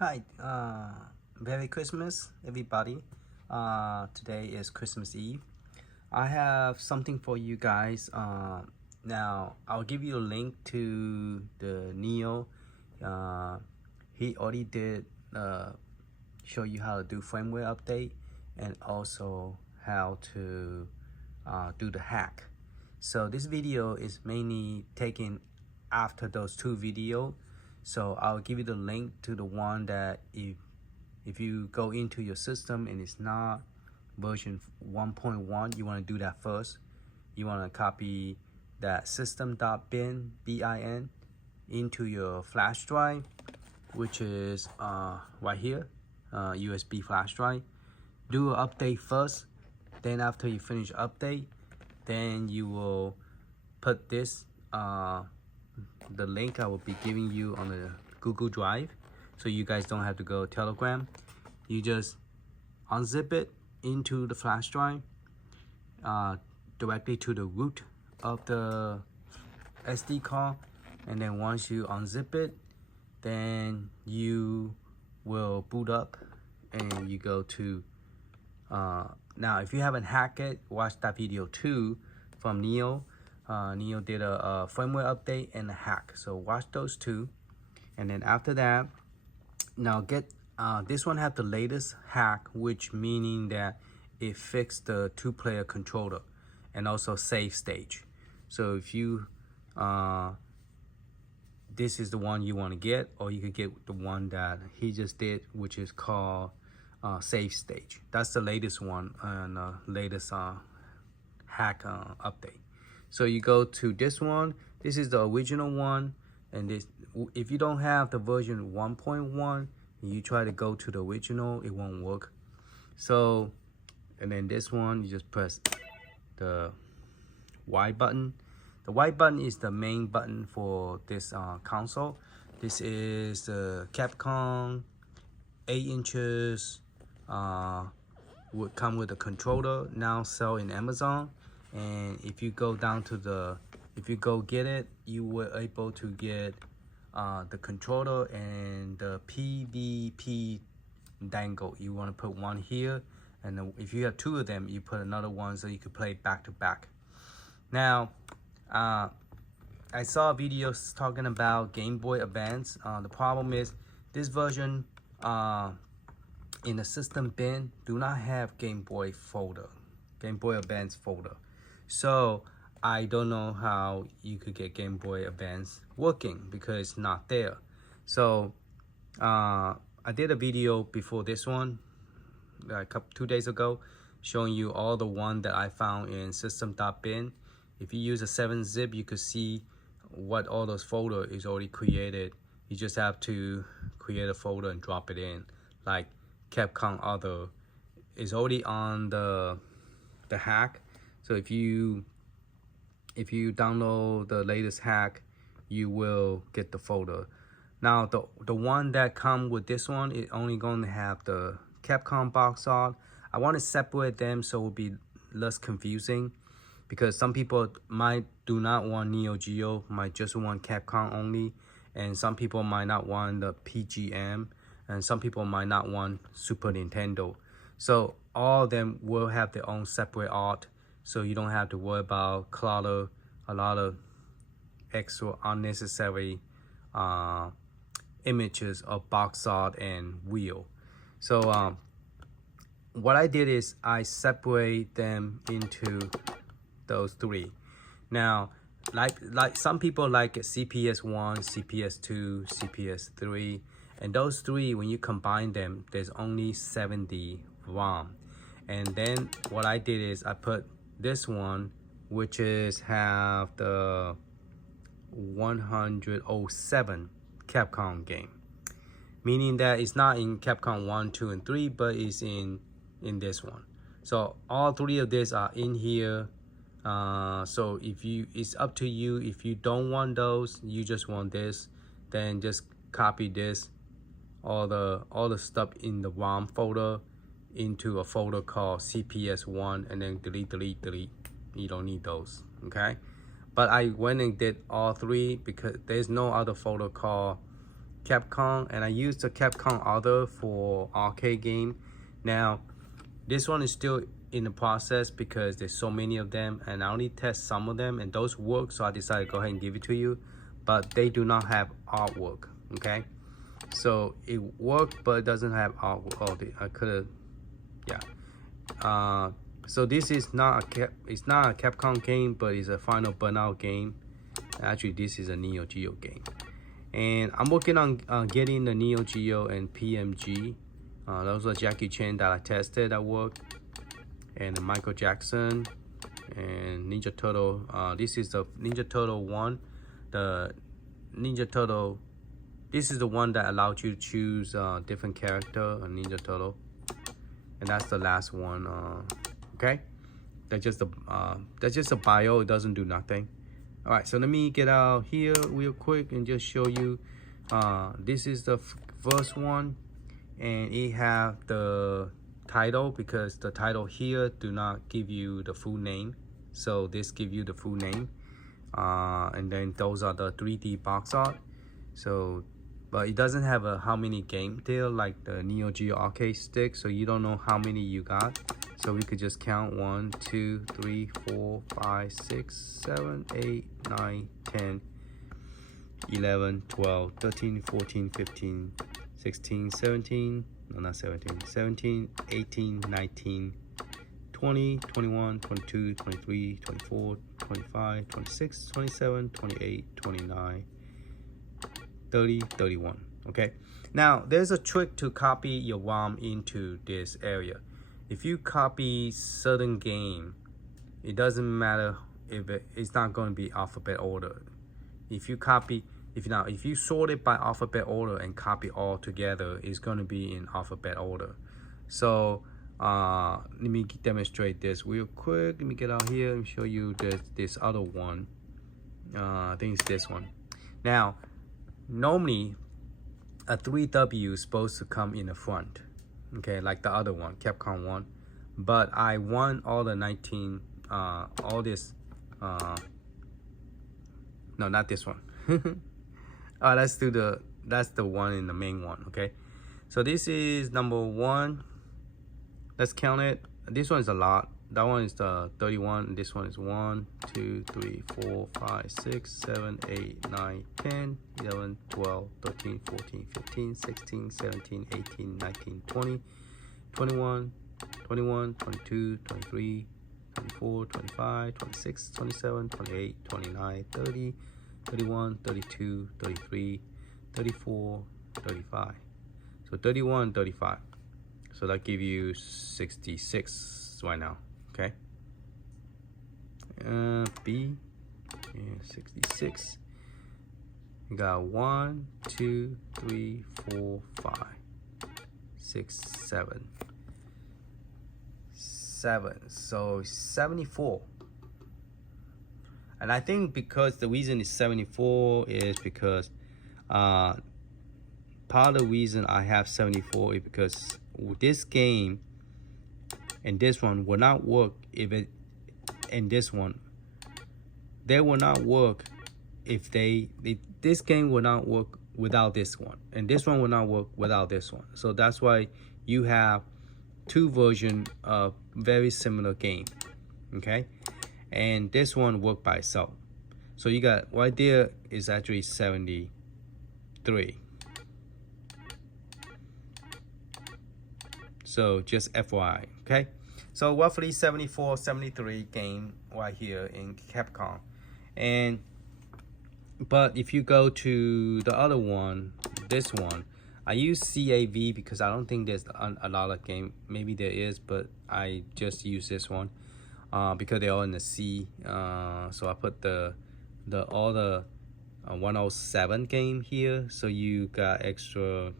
Hi, Merry Christmas, everybody. Today is Christmas Eve. I have something for you guys. Now, I'll give you a link to the Neo. He already did show you how to do firmware update and also how to do the hack. So this video is mainly taken after those two videos. So I'll give you the link to the one that if you go into your system and it's not version 1.1, you want to do that first. You want to copy that system.bin bin into your flash drive, which is right here, USB flash drive. Do an update first. Then after you finish update, then you will put this the link I will be giving you on the Google Drive, so you guys don't have to go Telegram. You just unzip it into the flash drive directly to the root of the SD card, and then once you unzip it, then you will boot up and you go to now if you haven't hacked it, watch that video too from Neo. Neo did a firmware update and a hack, so watch those two. And then after that, now get this one have the latest hack, which meaning that it fixed the 2-player controller and also save stage. So if you this is the one you want to get, or you could get the one that he just did, which is called save stage. That's the latest one and latest hack update. So you go to this one. This is the original one, and this, if you don't have the version 1.1 and you try to go to the original, it won't work. So, and then this one, you just press the Y button. The Y button is the main button for this console. This is the Capcom 8 inches. Would come with a controller, now sell in Amazon. And if you go down to the, if you go get it, you were able to get the controller and the PVP dangle. You want to put one here, and if you have two of them, you put another one so you could play back to back. Now, I saw videos talking about Game Boy Advance. The problem is this version in the system bin do not have Game Boy folder, Game Boy Advance folder. So I don't know how you could get Game Boy Advance working because it's not there. So I did a video before this one, like 2 days ago, showing you all the one that I found in system.bin. If you use a 7-zip, you could see what all those folder is already created. You just have to create a folder and drop it in. Like capcom+artwork is already on the hack. So if you download the latest hack, you will get the folder. Now the one that come with this one is only going to have the Capcom box art. I want to separate them so it will be less confusing, because some people might do not want Neo Geo, might just want Capcom only, and some people might not want the PGM, and some people might not want Super Nintendo. So all of them will have their own separate art, so you don't have to worry about clutter, a lot of extra unnecessary images of box art and wheel. So what I did is I separate them into those three. Now, like some people like CPS1, CPS2, CPS3, and those three, when you combine them, there's only 70 ROM. And then what I did is I put this one, which is have the 107 Capcom game, meaning that it's not in Capcom 1, 2, and 3, but it's in this one. So all three of these are in here. So if you, it's up to you. If you don't want those, you just want this, then just copy this, all the stuff in the ROM folder into a folder called CPS1, and then delete. You don't need those, okay? But I went and did all three because there's no other folder called Capcom, and I use the Capcom other for arcade game. Now this one is still in the process because there's so many of them, and I only test some of them, and those work, so I decided to go ahead and give it to you. But they do not have artwork. Okay, so it worked, but it doesn't have artwork. Oh, I could have, yeah. So this is not it's not a Capcom game, but it's a Final Burnout game. Actually, this is a Neo Geo game, and I'm working on getting the Neo Geo and PMG. Those are Jackie Chan that I tested that worked, and the Michael Jackson and Ninja Turtle. This is the Ninja Turtle one. The Ninja Turtle. This is the one that allowed you to choose different character on Ninja Turtle, and that's the last one. Okay, that's just a bio. It doesn't do nothing. All right, so let me get out here real quick and just show you. This is the first one, and it have the title, because the title here do not give you the full name. So this give you the full name, and then those are the 3D box art. So, but it doesn't have a how many game there like the Neo Geo arcade stick. So you don't know how many you got. So we could just count 1, 2, 3, 4, 5, 6, 7, 8, 9, 10, 11, 12, 13, 14, 15, 16, 17, no, not 17, 17, 18, 19, 20, 21, 22, 23, 24, 25, 26, 27, 28, 29, 30, 31. Okay, now there's a trick to copy your ROM into this area. If you copy certain game, it doesn't matter if it's not going to be alphabet order. If you copy, if you sort it by alphabet order and copy all together, it's going to be in alphabet order. So let me demonstrate this real quick. Let me get out here and show you this other one. I think it's this one. Now, normally a 3W is supposed to come in the front. Okay, like the other one, Capcom one, but I want all the 19, all this, no, not this one. Let's do that's the one in the main one. Okay, so this is number 1. Let's count it. This one is a lot. That one is the 31. This one is 1, 2, 3, 4, 5, 6, 7, 8, 9, 10, 11, 12, 13, 14, 15, 16, 17, 18, 19, 20, 21, 21, 22, 23, 24, 25, 26, 27, 28, 29, 30, 31, 32, 33, 34, 35. So 31, 35. So that gives you 66 right now. Okay. B, and 66. You got 1, 2, 3, 4, 5, 6, 7. 7. So 74. And I think because the reason it's 74 is because part of the reason I have 74 is because this game and this one will not work if it, and this one, they will not work if this game will not work without this one, and this one will not work without this one. So that's why you have two versions of very similar game. Okay, and this one work by itself. So you got right there is actually 73. So just FYI, okay? So roughly 74, 73 game right here in Capcom. And but if you go to the other one, this one, I use CAV because I don't think there's a lot of game. Maybe there is, but I just use this one because they're all in the C. So I put all the 107 game here. So you got extra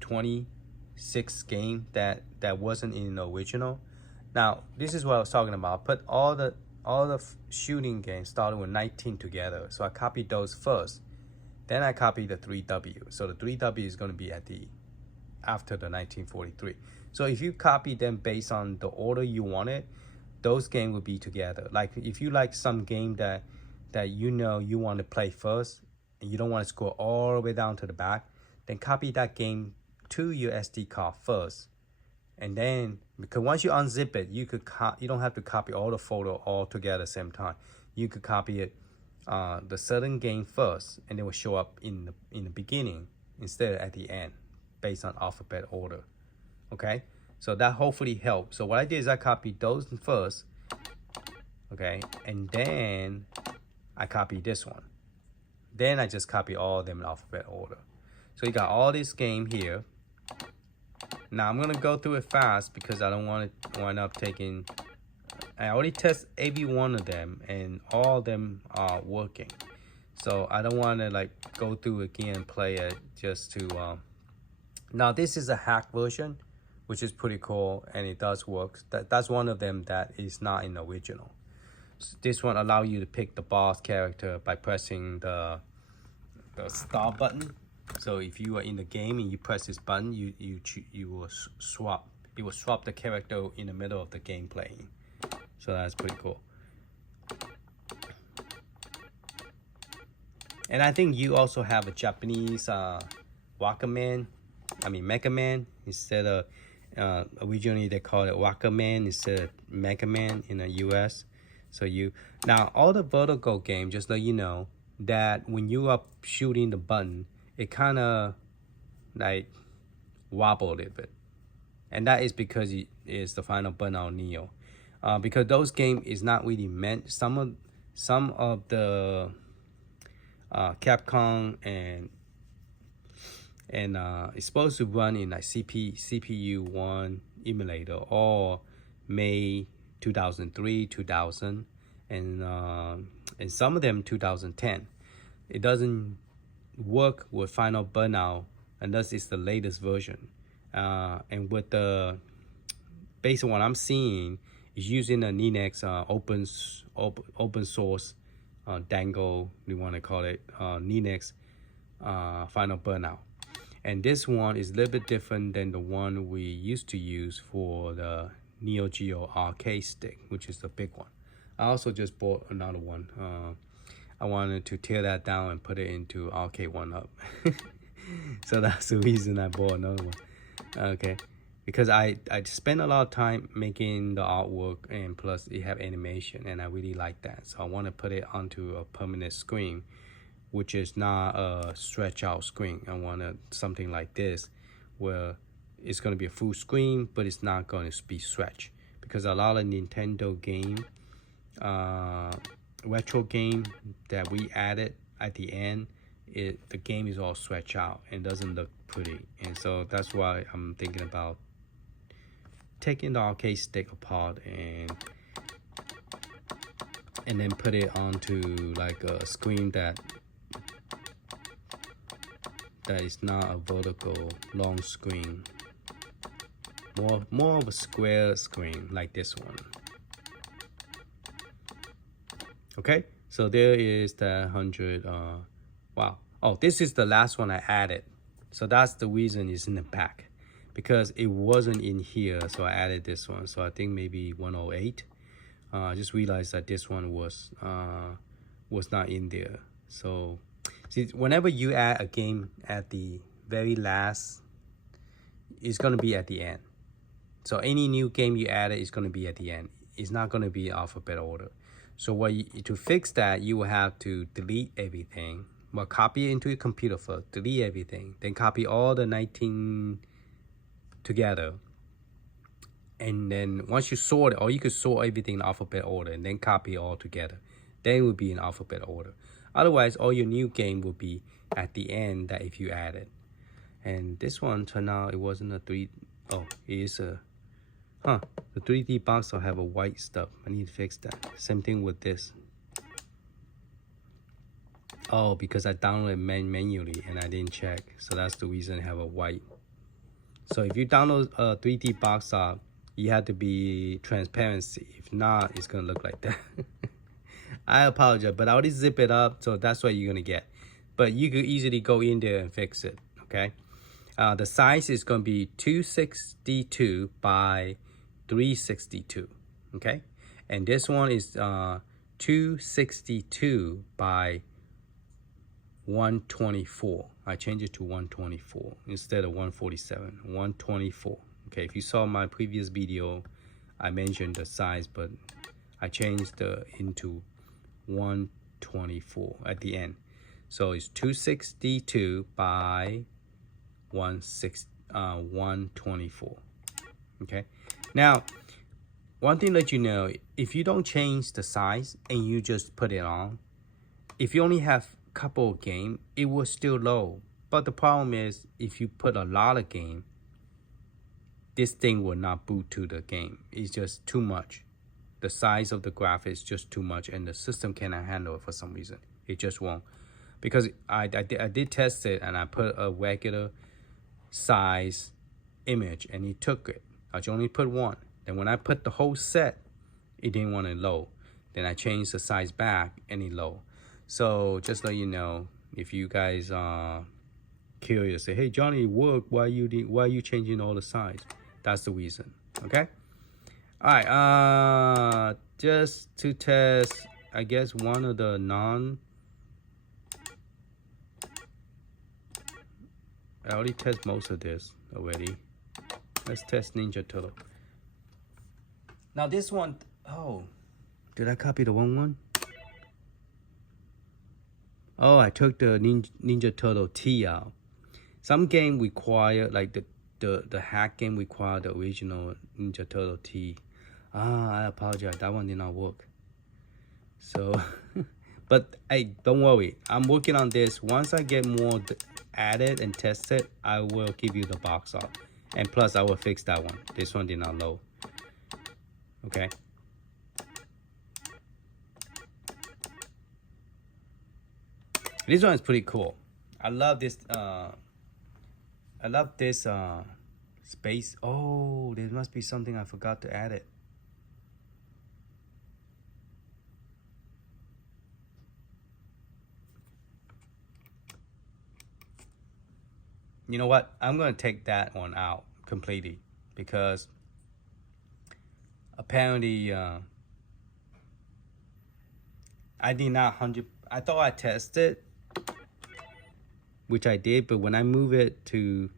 26 game that wasn't in the original. Now this is what I was talking about. I put all the shooting games started with 19 together. So I copied those first. Then I copied the 3W. So the 3W is going to be after the 1943. So if you copy them based on the order you want it, those games will be together. Like if you like some game that you know you want to play first, and you don't want to scroll all the way down to the back, then copy that game to your SD card first. And then, because once you unzip it, you don't have to copy all the photo all together at the same time. You could copy it, the certain game first, and it will show up in the beginning instead of at the end, based on alphabet order. Okay, so that hopefully helps. So what I did is I copied those first, okay, and then I copied this one. Then I just copy all of them in alphabet order. So you got all this game here. Now I'm gonna go through it fast because I don't want to wind up taking. I already test every one of them, and all of them are working. So I don't want to like go through again and play it just to. Now this is a hack version, which is pretty cool, and it does work. That's one of them that is not in the original. So this one allows you to pick the boss character by pressing the start button. So if you are in the game and you press this button, you will swap. It will swap the character in the middle of the game playing. So that's pretty cool. And I think you also have a Japanese Wakaman. I mean Mega Man instead of originally they called it Wakaman instead of Mega Man in the US. So now all the vertical game, just let you know that when you are shooting the button, it kind of like wobble a little bit, and that is because it is the final button on Neo. Because those games is not really meant. Some of the Capcom and it's supposed to run in like CPU1 emulator or May 2003, 2000, and some of them 2010. It doesn't work with Final Burnout unless it's the latest version. And with the based on what I'm seeing, is using a Linux open source dangle, we want to call it Linux Final Burnout. And this one is a little bit different than the one we used to use for the Neo Geo arcade stick, which is the big one. I also just bought another one. I wanted to tear that down and put it into arcade 1UP. So that's the reason I bought another one. Okay, because I spent a lot of time making the artwork, and plus it have animation, and I really like that. So I want to put it onto a permanent screen, which is not a stretch out screen. I want something like this where it's going to be a full screen, but it's not going to be stretched, because a lot of Nintendo game, retro game that we added at the end, the game is all stretched out and doesn't look pretty. And so that's why I'm thinking about taking the arcade stick apart and then put it onto like a screen that is not a vertical long screen, more of a square screen like this one. Okay, so there is the 100. Wow. Oh, this is the last one I added. So that's the reason it's in the back, because it wasn't in here. So I added this one. So I think maybe 108. I just realized that this one was not in there. So see, whenever you add a game at the very last, it's going to be at the end. So any new game you added is going to be at the end. It's not going to be alphabet order. So to fix that, you will have to delete everything. Well, copy it into your computer first, delete everything, then copy all the 19 together. And then once you sort it, or you could sort everything in alphabet order and then copy it all together. Then it will be in alphabet order. Otherwise, all your new game will be at the end that if you add it. And this one turned out it wasn't a 3D. Oh, it is a. The 3D box will have a white stuff. I need to fix that. Same thing with this. Oh, because I downloaded manually and I didn't check. So that's the reason I have a white. So if you download a 3D box up, you have to be transparency. If not, it's going to look like that. I apologize, but I already zip it up. So that's what you're going to get. But you could easily go in there and fix it. Okay. The size is going to be 262 by 362. Okay. And this one is 262 by 124. I changed it to 124 instead of 147. 124. Okay, if you saw my previous video, I mentioned the size, but I changed into 124 at the end. So it's 262 by 124. Okay, now one thing that you know, if you don't change the size and you just put it on, if you only have a couple of games, it will still load. But the problem is, if you put a lot of game, this thing will not boot to the game. It's just too much. The size of the graph is just too much, and the system cannot handle it for some reason. It just won't. Because I did test it, and I put a regular size image, and it took it. I only put one. Then when I put the whole set, it didn't want to load. Then I changed the size back, and it load. So just let you know, if you guys are curious, say, hey Johnny, work, why are you changing all the size? That's the reason. Okay. All right. Just to test, I guess one of the I already test most of this already. Let's test Ninja Turtle. Now this one, oh, did I copy the wrong one? Oh, I took the Ninja Turtle T out. Some game require, like the hack game require the original Ninja Turtle T. I apologize, that one did not work. So, but hey, don't worry, I'm working on this. Once I get more added and tested, I will give you the box art. And plus, I will fix that one. This one did not load. Okay. This one is pretty cool. I love this. Space. Oh, there must be something I forgot to add it. You know what? I'm going to take that one out completely because apparently I did not I thought I tested, which I did, but when I move it to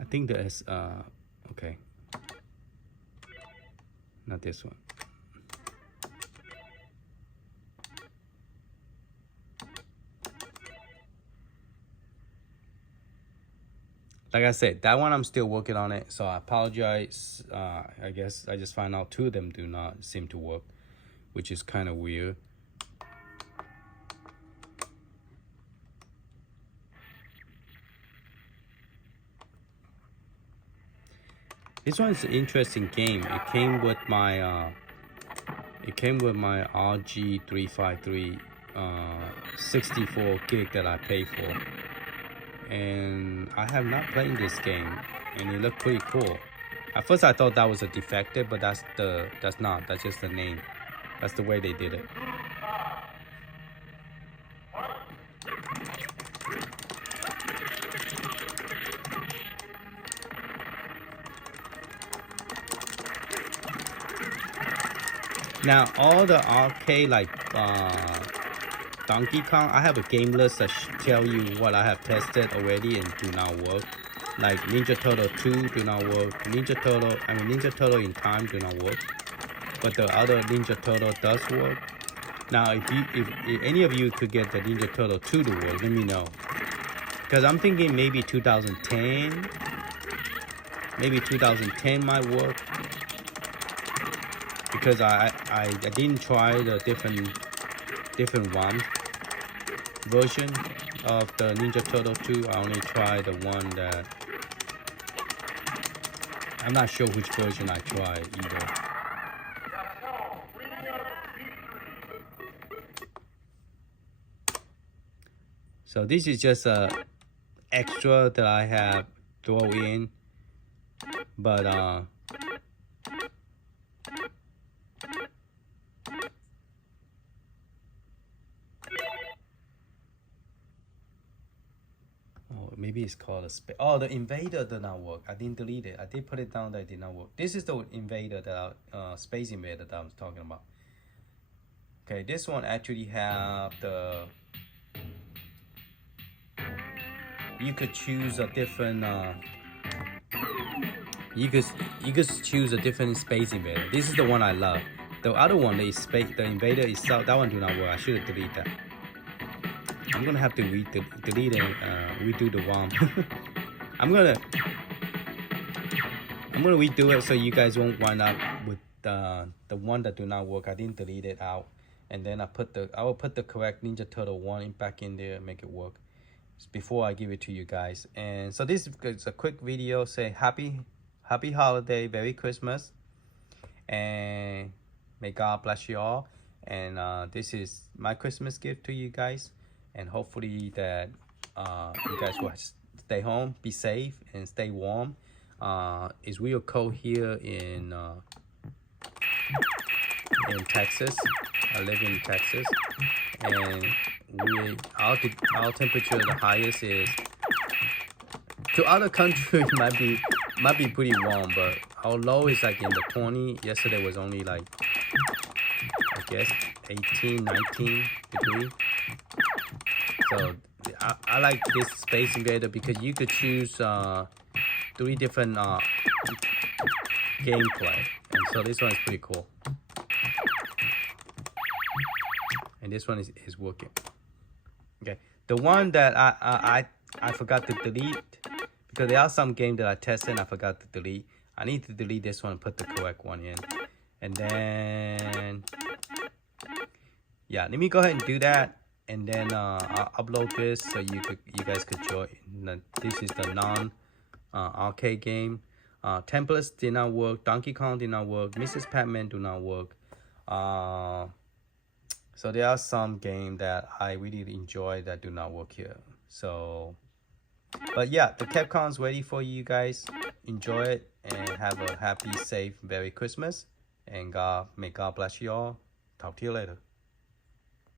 I think there's okay. Not this one. Like I said, that one I'm still working on it, so I apologize. I guess I just found out 2 of them do not seem to work, which is kind of weird. This one's an interesting game. It came with my RG353 64 gig that I paid for, and I have not played this game, and it looked pretty cool. At first I thought that was a defective, but that's not. That's just the name. That's the way they did it. Now, all the arcade, like Donkey Kong, I have a game list that tell you what I have tested already and do not work. Like Ninja Turtle 2 do not work. Ninja Turtle in Time do not work. But the other Ninja Turtle does work. Now, if any of you could get the Ninja Turtle 2 to work, let me know. Because I'm thinking maybe 2010. Maybe 2010 might work. Because I didn't try the different ROM version of the Ninja Turtle 2. I only tried the one that I'm not sure which version I tried either. So this is just a extra that I have throw in, but maybe is called a space. Oh, the Invader did not work. I didn't delete it. I did put it down that it did not work. This is the Invader that Space Invader that I was talking about. Okay, this one actually have the. You could choose a different. You could choose a different Space Invader. This is the one I love. The other one, the Invader itself, that one do not work. I should have deleted that. I'm gonna have to delete and redo the ROM. I'm gonna redo it so you guys won't wind up with the one that do not work. I didn't delete it out, and then I will put the correct Ninja Turtle one back in there and make it work before I give it to you guys. And so this is a quick video. Say happy holiday, Merry Christmas, and may God bless you all. And this is my Christmas gift to you guys. And hopefully that you guys will stay home, be safe, and stay warm. It's real cold here in Texas. I live in Texas, and our temperature, the highest is, to other countries might be pretty warm, but our low is like in the 20. Yesterday was only like, I guess 18, 19 degrees. So I like this Space Invader because you could choose 3 different gameplay, and so this one is pretty cool. And this one is working. Okay, the one that I forgot to delete, because there are some games that I tested and I forgot to delete. I need to delete this one and put the correct one in. And then yeah, let me go ahead and do that. And then I'll upload this so you guys could join. This is the arcade game. Templates did not work. Donkey Kong did not work. Mrs. Pac-Man do not work. So there are some games that I really enjoy that do not work here. So, but yeah, the Capcom's ready for you guys. Enjoy it and have a happy, safe, Merry Christmas. And may God bless you all. Talk to you later.